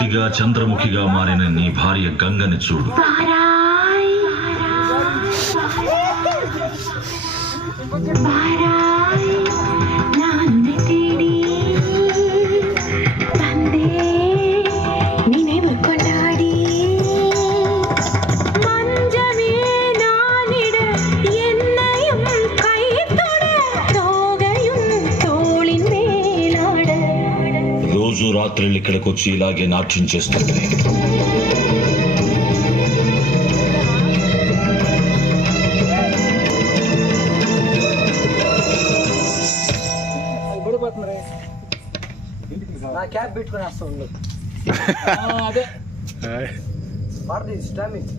పూర్తిగా చంద్రముఖిగా మారిన నీ భార్య గంగని చూడు. రోజు రాత్రులు ఇక్కడికి వచ్చి ఇలాగే నాట్యం చేస్తుంది. క్యాప్ పెట్టుకుని వస్తా ఉండు. అదే స్టామింగ్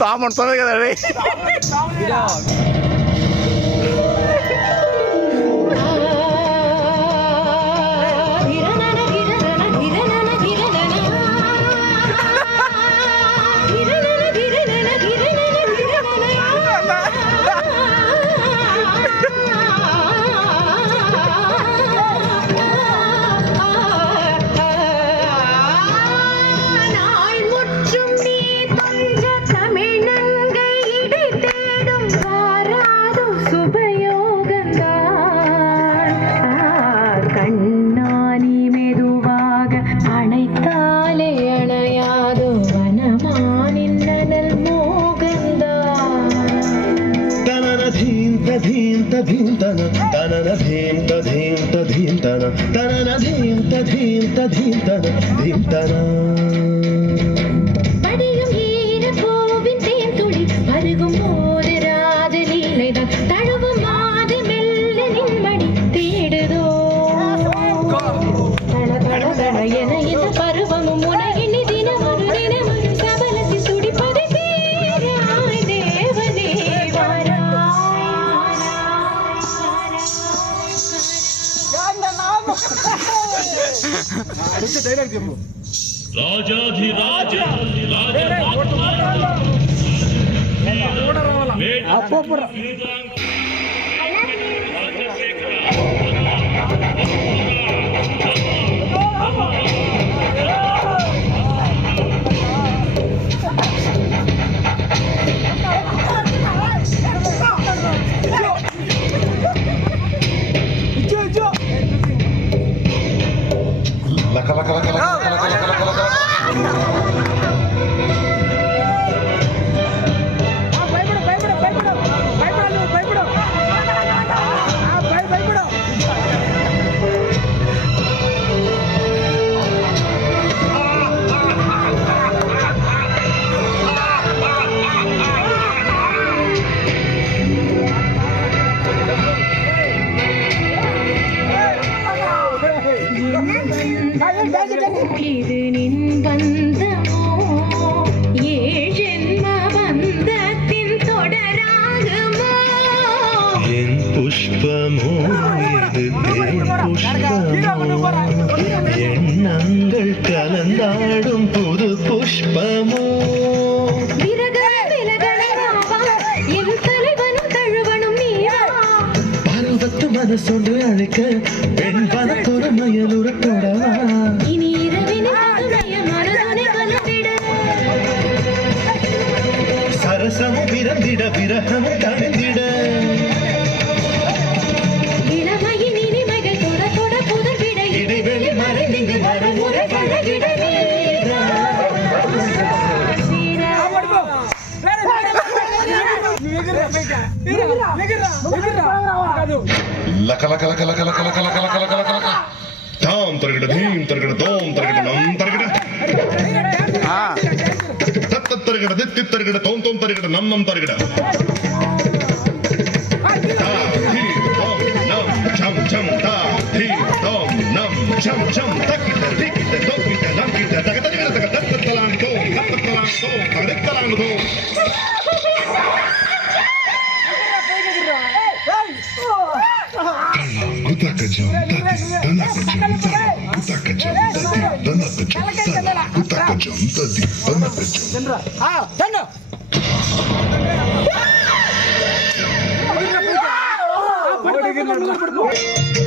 తామంటుంది కదా రే. எண்ணங்கள் கலந்தாடும் புது புஷ்பமோ பருவத்து மனசொன்று அழைக்க பெண் பலத்தொரு மயலுரட்டோடவா சரசம் பிறந்திட விரகம் தணிந்திட లక లక లక లక లక లక లక లక లక లక తాం తరగడ ధీం తరగడ తోం తరగడ నం తరగడ తత్త తరగడ దిత్తి తరగడ తోం తోం తరగడ నం నం తరగడ తా ధీ తోం నం ఛం ఛం తా ధీ తోం నం ఛం ఛం తక్కిట దిక్కిట తోకిట నంకిట తగ తరగడ తగ తత్త తలాంగ్ తోం తత్త తలాంగ్ తోం తగ తలాంగ్ తోం Dana! ముందర పడుకో